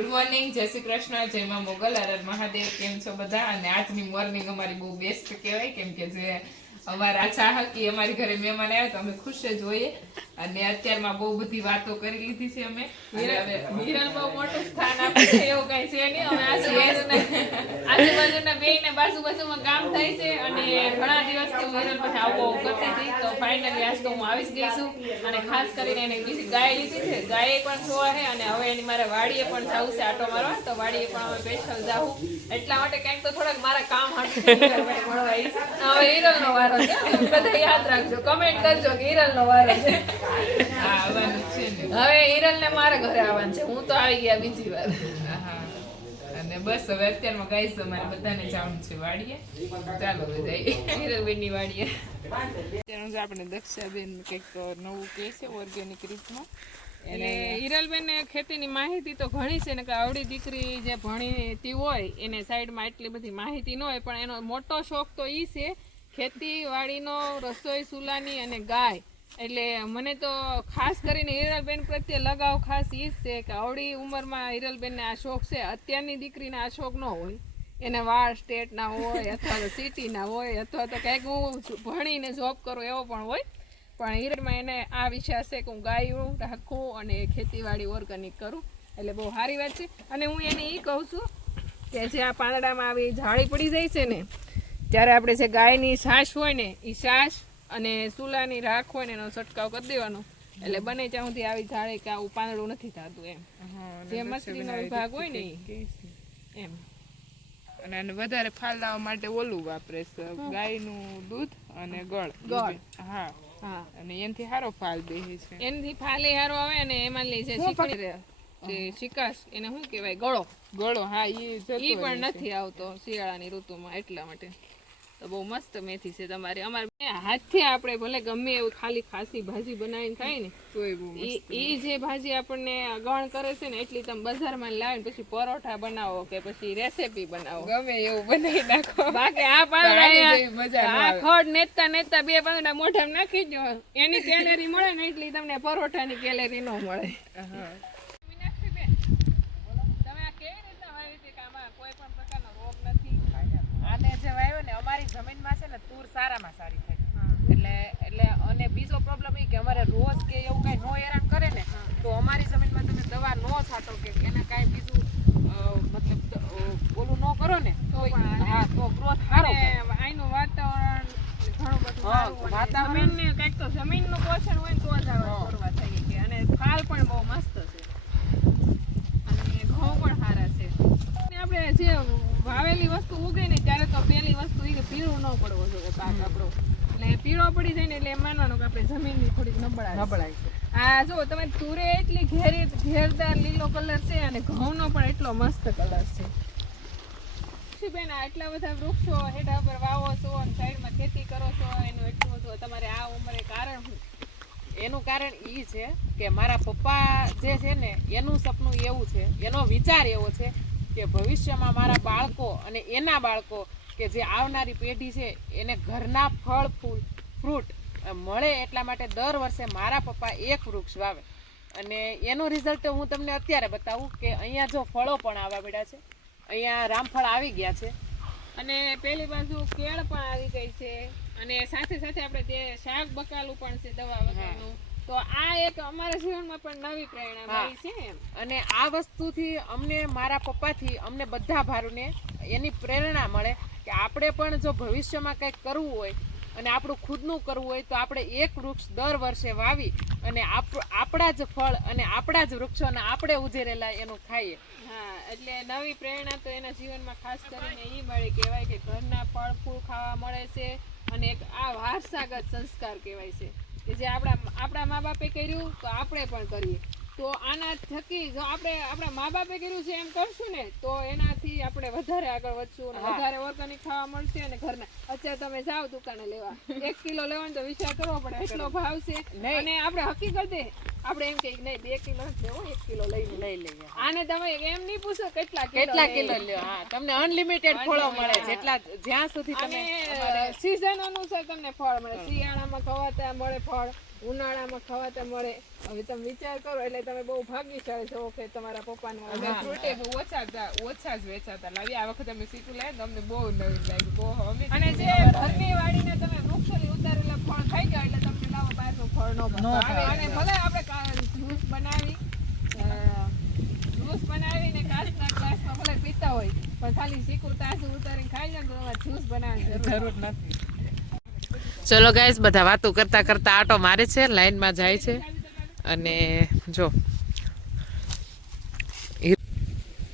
Good morning, જય શ્રી કૃષ્ણ, જય માં મોગલ, હર મહાદેવ. કેમ છો બધા? અને આજની મોર્નિંગ અમારી બહુ બેસ્ટ કહેવાય, કેમ કે જે અમારા ચાહકી અમારી ઘરે મહેમાન આવ્યા તો અમે ખુશ જ હોઈએ. અને અત્યારમાં બહુ બધી વાતો કરી લીધી છે અમે. હિરલ બહુ મોટું સ્થાન આપે છે એવું કઈ છે નહીં. અમે આજુબાજુના બેયને બાજુમાં કામ થાય છે અને ઘણા દિવસથી હું હિરલ પાસે આવું કરતી હતી. તો ફાઇનલી આજ તો હું આવી જ ગઈ છું. અને ખાસ કરીને એને બીજી ગાય લીધી છે. ગાય પણ જોવા છે અને હવે એની મારે વાડીએ પણ જવું છે આટો મારવા. તો વાડીએ પણ અમે સ્પેશિયલ જાવું એટલા માટે કંઈક તો થોડાક મારા કામ હાટું મળવા આવી છે. હવે હિરલનો વારો છે. બધા યાદ રાખજો, કમેન્ટ કરજો કે હિરલનો વારો છે. આવવાનું છે ને. હવે હિરલને મારા ઘરે આવવાનું છે. હું તો આવી ગયા બીજી વાર. હા. અને બસ હવે અત્યારમાં ગાઈસ અમારે બધાને જવાનું છે વાડીએ. ચાલો હવે જઈએ હિરલબેનની વાડીએ. અત્યારનું આપણે દક્ષાબેન કંઈક નવું કહે છે ઓર્ગેનિક રીતમાં. એટલે હિરલબેનને ખેતીની માહિતી તો ઘણી છે ને કે આવડી દીકરી જે ભણીતી હોય એને સાઈડમાં એટલી બધી માહિતી ન હોય, પણ એનો મોટો શોખ તો એ છે ખેતીવાડીનો, રસોઈ ચૂલાની અને ગાય. એટલે મને તો ખાસ કરીને હિરલબેન પ્રત્યે લગાવ ખાસ એ જ છે કે આવડી ઉંમરમાં હિરલબેનને આ શોખ છે. અત્યારની દીકરીને આ શોખ ન હોય, એને વાળ સ્ટેટના હોય અથવા તો સિટીના હોય અથવા તો કંઈક હું ભણીને જોબ કરું એવો પણ હોય. પણ હિરલમાં એને આ વિચાર છે કે હું ગાયું રાખું અને ખેતીવાડી ઓર્ગેનિક કરું. એટલે બહુ સારી વાત છે. અને હું એને એ કહું છું કે જે આ પાંદડામાં આવી જાળી પડી જાય છે ને, ત્યારે આપણે જે ગાયની છાશ હોય ને એ છાશ અને ચૂલાની રાખ હોય ને એનો છંટકાવ કરી દેવાનો. એટલે બને ત્યાં સુધી આવી જાળે કે આવું પાંદડું નથી થતું એમ. જે મછલીનો વિભાગ હોય ને એમ. અને વધારે ફાલ લાવવા માટે ઓલું વાપરે છે, ગાયનું દૂધ અને ગળ. હા હા, અને એનાથી સારો ફાલ બેસે છે. એનાથી ફાલે સારો આવે. અને એમાં લે છે શિકાશ, એને શું કહેવાય, ગળો. હા, એ પણ નથી આવતો શિયાળાની ઋતુમાં. એટલા માટે તો બહુ મસ્ત મેથી છે તમારી. અમારે હાથથી આપણે ભલે ગમે એવું ખાલી ખાસી ભાજી બનાવીને ખાય ને એ જે ભાજી આપણને ગણ કરે છે ને એટલી તમે બજારમાં લાવીને પછી પરોઠા બનાવો કે પછી રેસીપી બનાવો, ગમે એવું બનાવી નાખો. બાકી આ પાંદડા આ ખડ નેતા બે પાંદડા મોઢામાં નાખી દો, એની કેલેરી મળે ને એટલી તમને પરોઠાની કેલેરી ન મળે. આને જે વાવ્યો ને અમારી જમીનમાં છે ને તૂર સારામાં સારી થાય. એટલે અને બીજો પ્રોબ્લેમ એ કે અમારે રોજ કે એવું કઈ નો હેરાન કરે ને તો અમારી જમીનમાં તમે દવા નો છાંટો કે એને કાંઈ બીજું મતલબ ઓલું ન કરો ને તો હા તો ગ્રોથ સારો. અહીંનું વાતાવરણ ઘણું બધું વાતાવરણ ને કંઈક તો જમીનનું પોષણ હોય ને તો જ કરવા થઈ કે. અને ફાલ પણ બહુ મસ્ત છે અને ઘઉં પણ સારા છે. આપણે જે વાવેલી વસ્તુ ઉગે ને ત્યારે તો પહેલી વસ્તુ એ કે પીળું ન પડવો જોઈએ પાક આપણો. એટલે પીળો પડી જાય ને એટલે એમ માનવાનું કે આપણે જમીનની થોડીક નબળાઈ છે. આ જો તમે તુરે એટલી ઘેરદાર લીલો કલર છે અને ઘઉંનો પણ એટલો મસ્ત કલર છે. બેન આટલા બધા વૃક્ષો હેઠા પર વાવો છો અને સાઈડમાં ખેતી કરો છો, એનું એટલું બધું તમારે આ ઉંમરે કારણ શું? એનું કારણ એ છે કે મારા પપ્પા જે છે ને એનું સપનું એવું છે, એનો વિચાર એવો છે કે ભવિષ્યમાં મારા બાળકો અને એના બાળકો કે જે આવનારી પેઢી છે એને ઘરના ફળ ફૂલ ફ્રૂટ મળે એટલા માટે દર વર્ષે મારા પપ્પા એક વૃક્ષ વાવે. અને એનું રિઝલ્ટ હું તમને અત્યારે બતાવું કે અહીંયા જો ફળો પણ આવવા મળ્યા છે. અહીંયા રામફળ આવી ગયા છે અને પેલી બાજુ કેળ પણ આવી ગઈ છે. અને સાથે સાથે આપણે જે શાક બકાલું પણ છે દવા વગરનું. તો આ એક અમારા જીવનમાં પણ નવી પ્રેરણા મળી છે. અને આ વસ્તુથી અમને મારા પપ્પાથી અમને બધા ભારુને એની પ્રેરણા મળે કે આપણે પણ જો ભવિષ્યમાં કંઈક કરવું હોય અને આપણું ખુદનું કરવું હોય તો આપણે એક વૃક્ષ દર વર્ષે વાવી અને આપણા જ ફળ અને આપણા જ વૃક્ષોને આપણે ઉજેરેલા એનું ખાઈએ. હા, એટલે નવી પ્રેરણા તો એના જીવનમાં ખાસ કરીને એ મળે કહેવાય કે ઘરના ફળ ફૂલ ખાવા મળે છે. અને એક આ વારસાગત સંસ્કાર કહેવાય છે કે જે આપણા મા બાપે કર્યું તો આપણે પણ કરીએ. તો આના થકી જો આપણે આપણા મા બાપે કર્યું છે એમ કરશું ને તો એનાથી આપણે વધારે આગળ વધશું અને વધારે ઓર્ગેનિક ખાવા મળશે. અને ઘરના અત્યારે તમે જાઓ દુકાને લેવા 1 કિલો લેવાનો તો વિચાર કરવો પડે એટલો ભાવ છે. અને આપણે હકીકતે આપણે એમ કહીએ નહીં 2 કિલો લેવો 1 કિલો લઈ લઈએ. આને તમે એમ નહીં પૂછો કેટલા કિલો લ્યો. હા, તમને અનલિમિટેડ ફળો મળે જેટલા જ્યાં સુધી તમે સીઝન અનુસાર તમને ફળ મળે. શિયાળામાં ખવાતા મળે ફળ, ઉનાળામાં ખાવાતા મળે. હવે તમે વિચાર કરો એટલે તમે બહુ ભાગ્યશાળી છો કે તમારા પપ્પાનું અમે ફ્રૂટ બહુ ઓછા જ વેચાતા લાવી. આ વખતે અમે સીકું લાવ્યા તો અમને બહુ નવીન લાગ્યું. બહુ અમે અને જે ઘરની વાડીને તમે વૃક્ષોથી ઉતારેલા ફળ ખાઈ જાવ એટલે તમને લાવો બહારનું ફળ ન ભાવે. અને ભલે આપણે જ્યુસ બનાવીને કાચના ગ્લાસમાં ભલે પીતા હોય પણ ખાલી શીકું તાજું ઉતારીને ખાઈ જાય તો તમારે જ્યુસ બનાવવાની જરૂર નથી. ચલો ગાઈસ, બધા વાતો કરતા કરતા આટો મારે છે, લાઈનમાં જાય છે. અને જો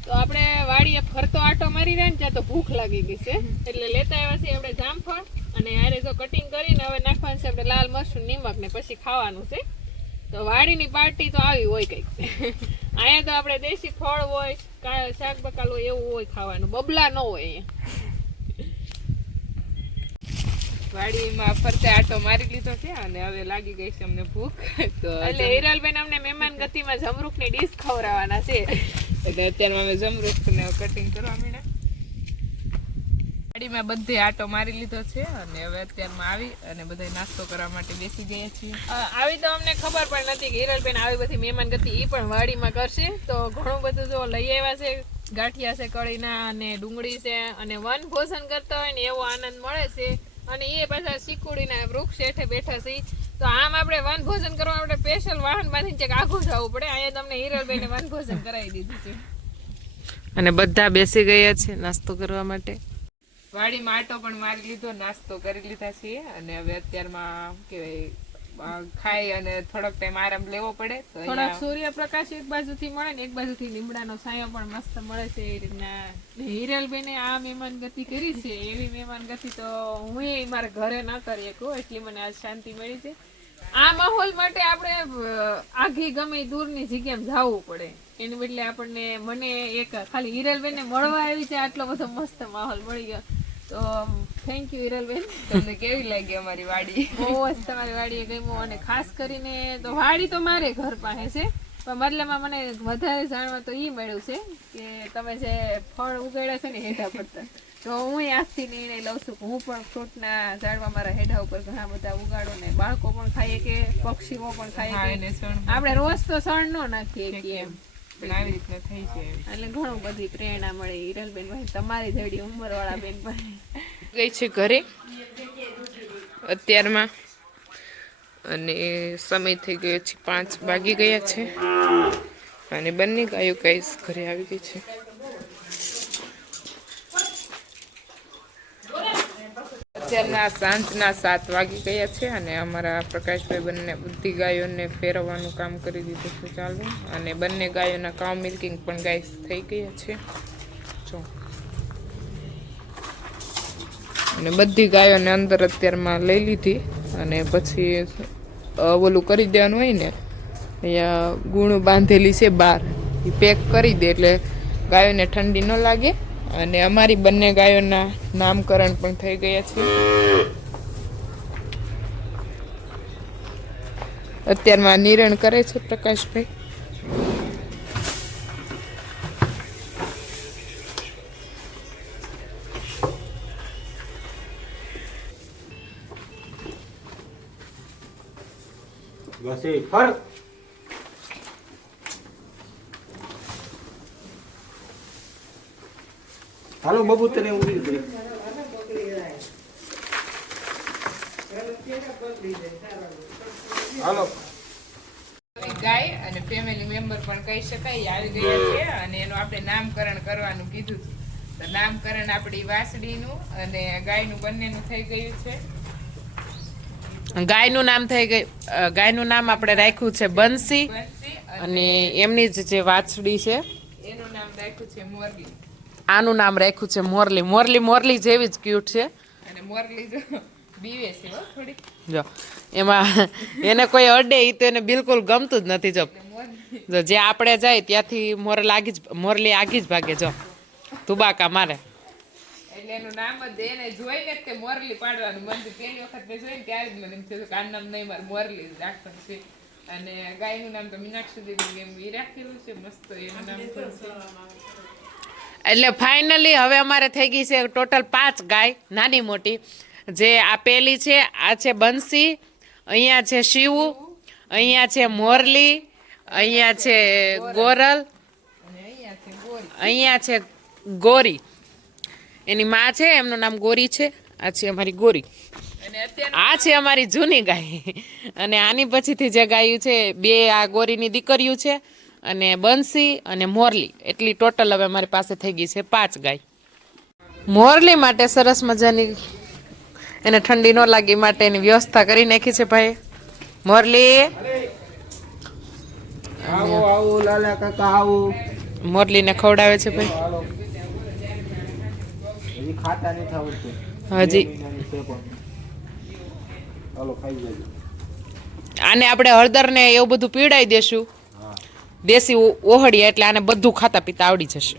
તો આપણે વાડીએ ફરતો આટો મારી રહ્યા ને ત્યાં તો ભૂખ લાગી ગઈ છે એટલે લેતા આવ્યા છીએ આપણે જામફળ અને આરે જો કટિંગ કરીને હવે નાખવાનું છે આપણે લાલ મરચું નિમક ને પછી ખાવાનું છે. તો વાડીની પાર્ટી તો આવી હોય કંઈક. અહીંયા તો આપણે દેશી ફળ હોય, શાક બકાલ હોય એવું હોય ખાવાનું, બબલા ન હોય અહીંયા. વાડીમાં ફરતે આટો મારી લીધો છે અને હવે લાગી ગઈ છે અમને ભૂખ. તો એટલે હિરલબેન અમને મહેમાન ગતિમાં જમરૂખની ડીશ ખવડાવવાના છે. એટલે અત્યારમાં અમે જમરૂખને કટિંગ કરવા માંડ્યા. વાડીમાં બધે આટો મારી લીધો છે અને હવે અત્યારમાં આવી અને બધા નાસ્તો કરવા માટે બેસી ગયા છીએ. આવી તો અમને ખબર પણ નથી કે હિરલબેન આવી બધી મહેમાન ગતિ એ પણ વાડીમાં કરશે. તો ઘણું બધું જો લઈ આવ્યા છે, ગાંઠિયા છે કળીના અને ડુંગળી છે અને વન ભોજન કરતા હોય ને એવો આનંદ મળે છે. અને એ પાછા શીકુડીના વૃક્ષ હેઠે બેઠા છે. તો આમ આપણે વન ભોજન કરવા માટે સ્પેશિયલ વાહન બાંધીને ચેક આઘું જવું પડે. અહીંયા તમને હિરલબેને વન ભોજન કરાવી દીધું છે અને બધા બેસી ગયા છે નાસ્તો કરવા માટે. વાડીમાં આટો પણ મારી લીધો, નાસ્તો કરી લીધા છીએ અને હવે અત્યારમાં કેવાય ખાઈ અને થોડોક ટાઈમ આરામ લેવો પડે. તો થોડાક સૂર્યપ્રકાશ એક બાજુથી મળે ને એક બાજુથી લીમડાનો છાંયો પણ મસ્ત મળે છે. એ રીતના હિરલબેને આ મહેમાન ગતિ કરી છે. એવી મહેમાન ગતિ તો હું મારા ઘરે ન કરી શકું, એટલી મને આજ શાંતિ મળી છે. આ માહોલ માટે આપણે આઘી ગમે દૂરની જગ્યામાં જવું પડે. એની બદલે આપણને મને એક ખાલી હિરલબેનને મળવા આવી છે, આટલો બધો મસ્ત માહોલ મળી ગયો. તો થેન્ક યુ હિરલબેન. તમને કેવી લાગી અમારી વાડી? બહુ જ તમારી વાડીએ ગમ્યું. અને ખાસ કરીને તો વાડી તો મારે ઘર પાસે છે પણ મતલબમાં મને વધારે જાણવા તો એ મળ્યું છે કે તમે જે ફળ ઉગાડ્યા છે ને હેઠા પડતા, તો હું આજથી નિર્ણય લઉં છું કે હું પણ ફ્રૂટના ઝાડવા મારા હેઠા ઉપર ઘણા બધા ઉગાડું ને બાળકો પણ ખાઈએ કે પક્ષીઓ પણ ખાઈએ કે આપણે રોજ તો સણ ન નાખીએ કે એમ. આવી રીતના થઈ છે એટલે ઘણું બધી પ્રેરણા મળે. હિરલબેન ભાઈ તમારી જેડી ઉંમર વાળા બેન ભાઈ ગઈ છે ઘરે અત્યારમાં અને સમય થઈ ગયો છે 5 વાગી ગયા છે અને બંને ગાયો ગાઈસ ઘરે આવી ગઈ છે. અત્યારના સાંજના 7 વાગી ગયા છે અને અમારા પ્રકાશભાઈ બંને બધી ગાયોને ફેરવવાનું કામ કરી દીધું છે ચાલુ. અને બંને ગાયોના કાઉ મિલ્કિંગ પણ ગાઈસ થઈ ગયા છે જો. અને બધી ગાયોને અંદર અત્યારમાં લઈ લીધી અને પછી ઓલું કરી દેવાનું હોય ને, અહીંયા ગુણું બાંધેલી છે બહાર, એ પેક કરી દે એટલે ગાયોને ઠંડી ન લાગે. અને અમારી બંને ગાયોના નામકરણ પણ થઈ ગયા છે. અત્યારમાં નિરણ કરે છે પ્રકાશભાઈ. હાલો બબુ તને ઉડી પડી. હાલો ગાય અને ફેમિલી મેમ્બર પણ કહી શકાય આવી ગયા છે અને એનું આપણે નામકરણ કરવાનું કીધું હતું. તો નામકરણ આપણી વાસળીનું અને ગાયનું બંનેનું થઈ ગયું છે. ગાયનું નામ થઈ ગયું. ગાયનું નામ આપણે રાખ્યું છે બંસી અને એમની જે વાછડી છે એનું નામ રાખ્યું છે મોરલી. આનું નામ રાખ્યું છે મોરલી. મોરલી મોરલી જેવી જ ક્યુટ છે. અને મોરલી જો બીવે છે હો થોડી. જો એમાં એને કોઈ અડે એ તો એને બિલકુલ ગમતું જ નથી. જો જે આપણે જાય ત્યાંથી મોરલી આગી જ ભાગે. જો તુબાકા મારે. એટલે એનું નામ જ એને જોઈને જ તે મોરલી પાડવાનું મન થયું. પહેલી વખત મેં જોઈને ત્યારે જ મને એમ થયું કે આ નામ નહીં, મારે મોરલી જ રાખવાનું છે. અને ગાયનું નામ તો મીનાક્ષી દેવી એમ એ રાખેલું છે મસ્ત એનું નામ છે. એટલે ફાઇનલી હવે અમારે થઈ ગઈ છે ટોટલ 5 ગાય નાની મોટી. જે આ પેલી છે આ છે બંસી અહીંયા છે શિવ, અહીંયા છે મોરલી, અહીંયા છે ગોરલ, અને અહીંયા છે ગોરી. અહીંયા છે ગોરી. એની માં છે, એમનું નામ ગોરી છે. આ છે અમારી ગોરી. અને અત્યારે આ છે અમારી જૂની ગાય. અને આની પછીથી જે ગાયું છે, બે આ ગોરીની દીકરીઓ છે, અને બંસી અને મોરલી. એટલી ટોટલ હવે અમારી પાસે થઈ ગઈ છે 5 ગાય. મોરલી માટે સરસ મજાની એને ઠંડી ન લાગી માટે એની વ્યવસ્થા કરી નાખી છે ભાઈ. મોરલી, આવો આવો લાલા કાકા આવો. મોરલીને ખવડાવે છે ભાઈ. હાલો. હજી ખાતા નથી આવડતું. હજી 2 મહિનાની છે પણ. હાલો ખાઈ જજો. આને આપણે હળદર ને એવું બધું પીવડાવી દેશું, દેશી ઓહળિયા, એટલે આને બધું ખાતા પીતા આવડી જશે.